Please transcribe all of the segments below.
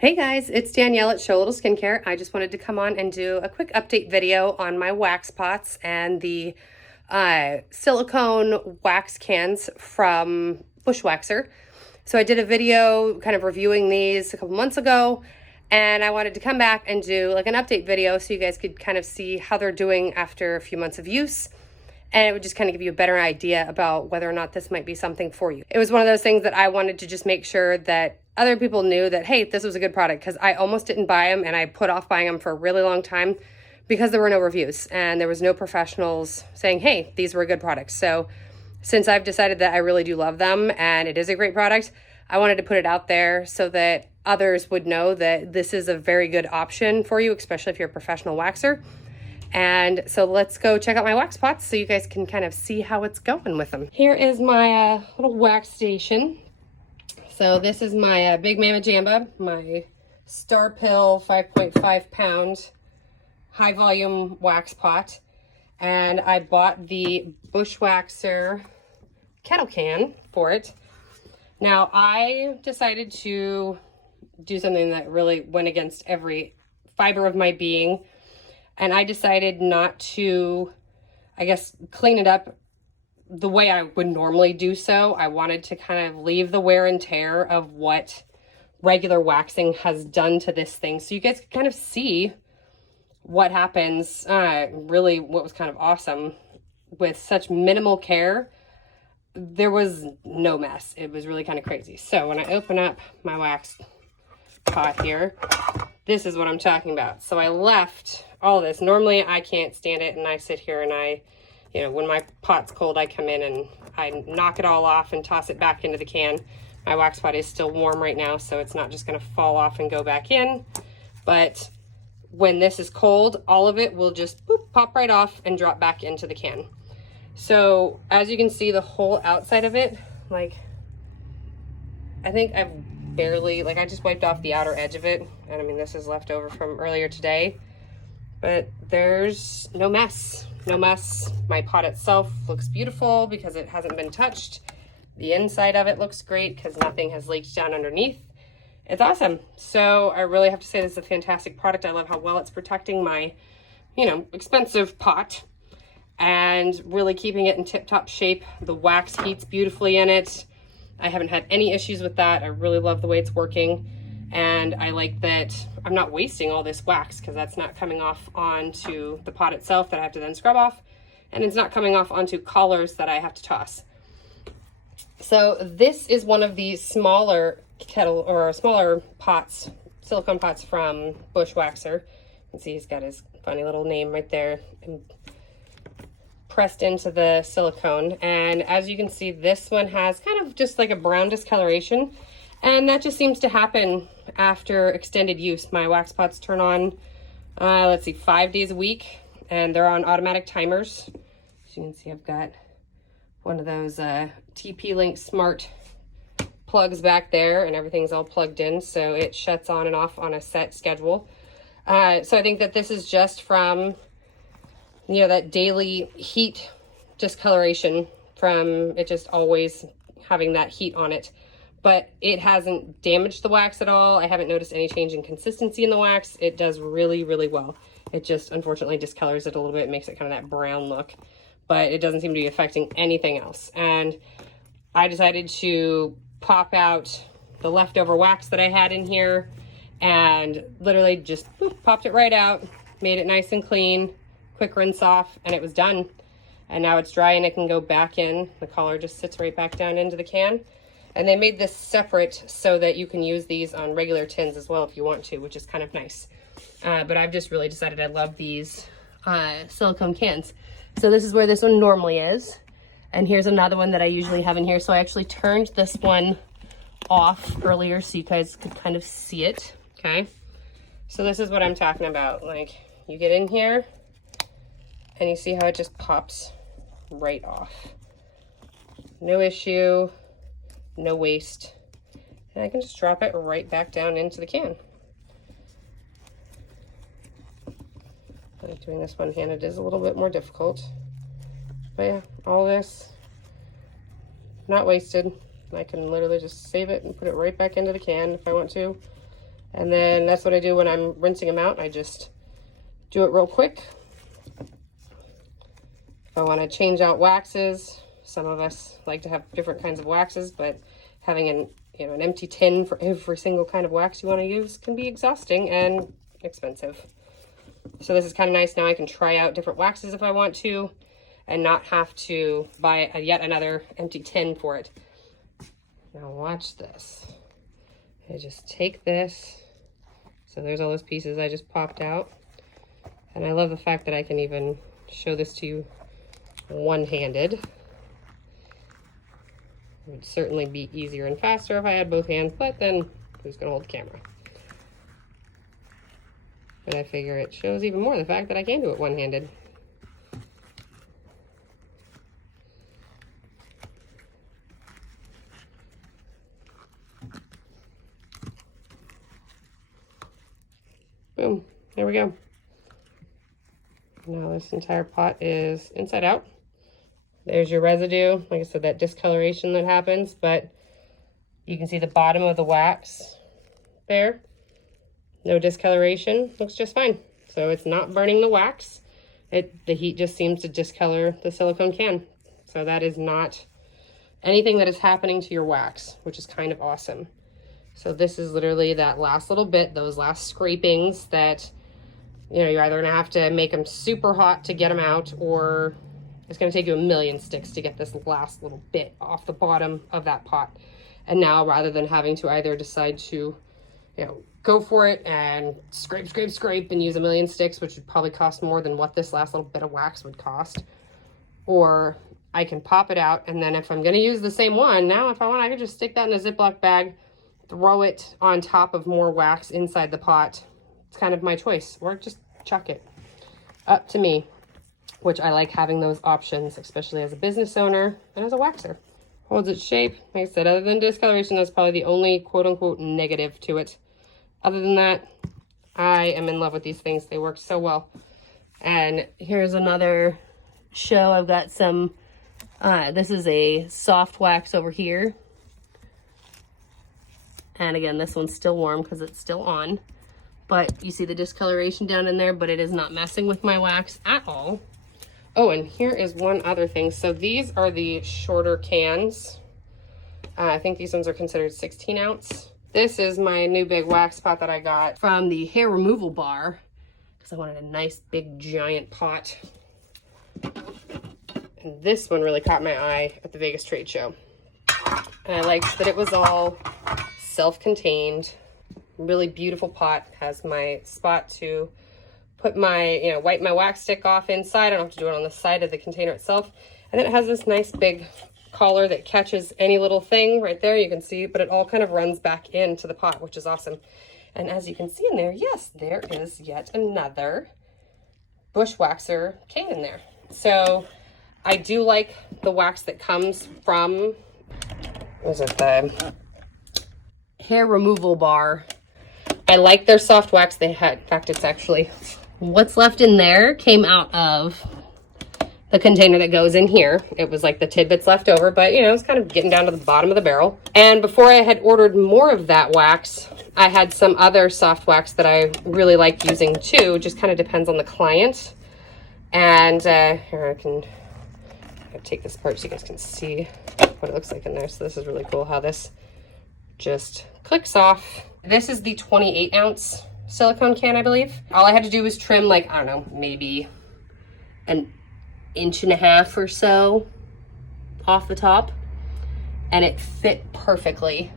Hey guys, it's Danielle at Show Little Skincare. I just wanted to come on and do a quick update video on my wax pots and the silicone wax cans from Bushwaxer. So I did a video kind of reviewing these a couple months ago, and I wanted to come back and do like an update video so you guys could kind of see how they're doing after a few months of use. And it would just kind of give you a better idea about whether or not this might be something for you. It was one of those things that I wanted to just make sure that other people knew that, hey, this was a good product, because I almost didn't buy them and I put off buying them for a really long time because there were no reviews and there was no professionals saying, hey, these were good products. So since I've decided that I really do love them and it is a great product, I wanted to put it out there so that others would know that this is a very good option for you, especially if you're a professional waxer. And so let's go check out my wax pots so you guys can kind of see how it's going with them. Here is my little wax station. So this is my Big Mama Jamba, my Star Pill 5.5 pound high volume wax pot. And I bought the Bushwaxer kettle can for it. Now I decided to do something that really went against every fiber of my being. And I decided not to, I guess, clean it up the way I would normally do so. I wanted to kind of leave the wear and tear of what regular waxing has done to this thing, so you guys can kind of see what happens. Really, what was kind of awesome, with such minimal care, there was no mess. It was really kind of crazy. So when I open up my wax pot here, this is what I'm talking about. So I left all this. Normally I can't stand it, and I sit here and I, when my pot's cold, I come in and I knock it all off and toss it back into the can. My wax pot is still warm right now, so it's not just gonna fall off and go back in. But when this is cold, all of it will just boop, pop right off and drop back into the can. So as you can see, the whole outside of it, like, I think I've barely, like, I just wiped off the outer edge of it. And I mean, this is left over from earlier today, but there's no mess. No mess. My pot itself looks beautiful because it hasn't been touched. The inside of it looks great because nothing has leaked down underneath. It's awesome. So I really have to say this is a fantastic product. I love how well it's protecting my, expensive pot and really keeping it in tip-top shape. The wax heats beautifully in it. I haven't had any issues with that. I really love the way it's working. And I like that I'm not wasting all this wax, because that's not coming off onto the pot itself that I have to then scrub off. And it's not coming off onto collars that I have to toss. So this is one of the smaller smaller pots, silicone pots from Bushwaxer. You can see he's got his funny little name right there and pressed into the silicone. And as you can see, this one has kind of just like a brown discoloration. And that just seems to happen after extended use. My wax pots turn on, 5 days a week, and they're on automatic timers. As you can see, I've got one of those TP-Link smart plugs back there, and everything's all plugged in, so it shuts on and off on a set schedule. So I think that this is just from, that daily heat discoloration from it just always having that heat on it. But it hasn't damaged the wax at all. I haven't noticed any change in consistency in the wax. It does really, really well. It just unfortunately discolors it a little bit. It makes it kind of that brown look, but it doesn't seem to be affecting anything else. And I decided to pop out the leftover wax that I had in here and literally just popped it right out, made it nice and clean, quick rinse off, and it was done. And now it's dry and it can go back in. The collar just sits right back down into the can. And they made this separate so that you can use these on regular tins as well if you want to, which is kind of nice. But I've just really decided I love these silicone cans. So this is where this one normally is. And here's another one that I usually have in here. So I actually turned this one off earlier so you guys could kind of see it, okay? So this is what I'm talking about. Like, you get in here and you see how it just pops right off. No issue. No waste, and I can just drop it right back down into the can. Like doing this one-handed is a little bit more difficult, but yeah, all this not wasted. I can literally just save it and put it right back into the can if I want to. And then that's what I do when I'm rinsing them out. I just do it real quick. If I want to change out waxes, some of us like to have different kinds of waxes, but having an empty tin for every single kind of wax you want to use can be exhausting and expensive. So this is kind of nice. Now I can try out different waxes if I want to and not have to buy yet another empty tin for it. Now watch this. I just take this. So there's all those pieces I just popped out. And I love the fact that I can even show this to you one-handed. It would certainly be easier and faster if I had both hands, but then who's gonna hold the camera? But I figure it shows even more the fact that I can do it one-handed. Boom, there we go. Now this entire pot is inside out. There's your residue. Like I said, that discoloration that happens, but you can see the bottom of the wax there. No discoloration, looks just fine. So it's not burning the wax. The heat just seems to discolor the silicone can. So that is not anything that is happening to your wax, which is kind of awesome. So this is literally that last little bit, those last scrapings that, you're either gonna have to make them super hot to get them out, or it's gonna take you a million sticks to get this last little bit off the bottom of that pot. And now rather than having to either decide to, go for it and scrape and use a million sticks, which would probably cost more than what this last little bit of wax would cost, or I can pop it out, and then if I'm gonna use the same one, now if I want, I can just stick that in a Ziploc bag, throw it on top of more wax inside the pot. It's kind of my choice, or just chuck it. Up to me, which I like having those options, especially as a business owner and as a waxer. Holds its shape. Like I said, other than discoloration, that's probably the only quote-unquote negative to it. Other than that, I am in love with these things. They work so well. And here's another show. I've got some, this is a soft wax over here. And again, this one's still warm because it's still on. But you see the discoloration down in there, but it is not messing with my wax at all. Oh, and here is one other thing. So these are the shorter cans. I think these ones are considered 16 ounce. This is my new big wax pot that I got from the hair removal bar because I wanted a nice big giant pot. And this one really caught my eye at the Vegas trade show. And I liked that it was all self-contained, really beautiful pot. Has my spot to put my, wipe my wax stick off inside. I don't have to do it on the side of the container itself. And then it has this nice big collar that catches any little thing right there, you can see, but it all kind of runs back into the pot, which is awesome. And as you can see in there, yes, there is yet another Bushwaxer can in there. So I do like the wax that comes from, was it the hair removal bar? I like their soft wax they had. In fact, it's actually what's left in there came out of the container that goes in here. It was like the tidbits left over, but it's kind of getting down to the bottom of the barrel. And before I had ordered more of that wax, I had some other soft wax that I really like using too. Just kind of depends on the client. And here I'll take this apart so you guys can see what it looks like in there. So this is really cool how this just clicks off. This is the 28 ounce silicone can, I believe. All I had to do was trim like, I don't know, maybe an inch and a half or so off the top, and it fit perfectly.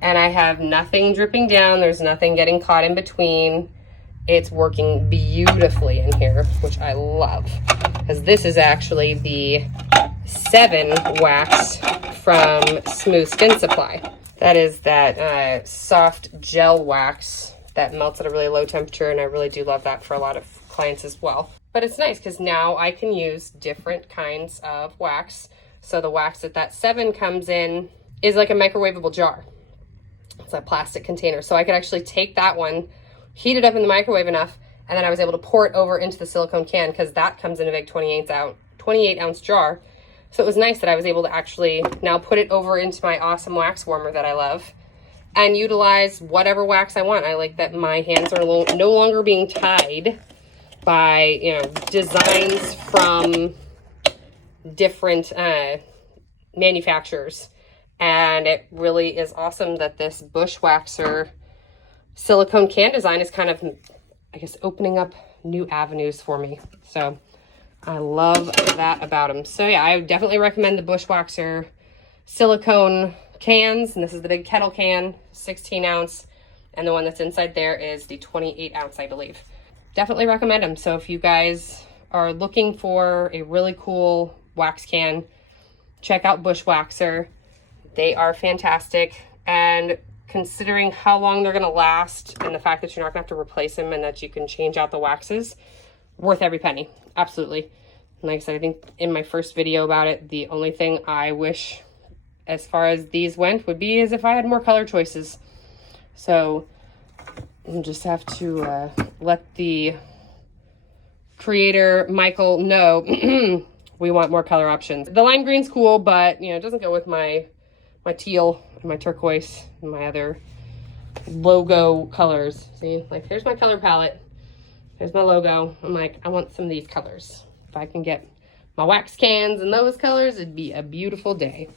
And I have nothing dripping down. There's nothing getting caught in between. It's working beautifully in here, which I love, because this is actually the 7 wax from Smooth Skin Supply. That is that soft gel wax that melts at a really low temperature, and I really do love that for a lot of clients as well. But it's nice because now I can use different kinds of wax. So the wax that 7 comes in is like a microwavable jar. It's a plastic container. So I could actually take that one, heat it up in the microwave enough, and then I was able to pour it over into the silicone can because that comes in a big 28 ounce jar. So it was nice that I was able to actually now put it over into my awesome wax warmer that I love and utilize whatever wax I want. I like that my hands are no longer being tied by, you know, designs from different manufacturers. And it really is awesome that this Bushwaxer silicone can design is kind of, I guess, opening up new avenues for me. So I love that about them. So yeah, I definitely recommend the Bushwaxer silicone cans. And this is the big kettle can, 16 ounce. And the one that's inside there is the 28 ounce, I believe. Definitely recommend them. So if you guys are looking for a really cool wax can, check out Bushwaxer. They are fantastic. And considering how long they're going to last and the fact that you're not going to have to replace them and that you can change out the waxes, worth every penny. Absolutely. And like I said, I think in my first video about it, the only thing I wish as far as these went would be as if I had more color choices. So you just have to let the creator, Michael, know we want more color options. The lime green's cool, but you know, it doesn't go with my teal and my turquoise and my other logo colors. See, like here's my color palette. There's my logo. I'm like, I want some of these colors. If I can get my wax cans in those colors, it'd be a beautiful day.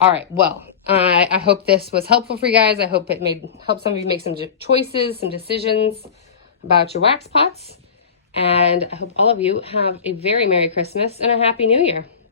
All right, well, I hope this was helpful for you guys. I hope it helped some of you make some choices, some decisions about your wax pots. And I hope all of you have a very Merry Christmas and a Happy New Year.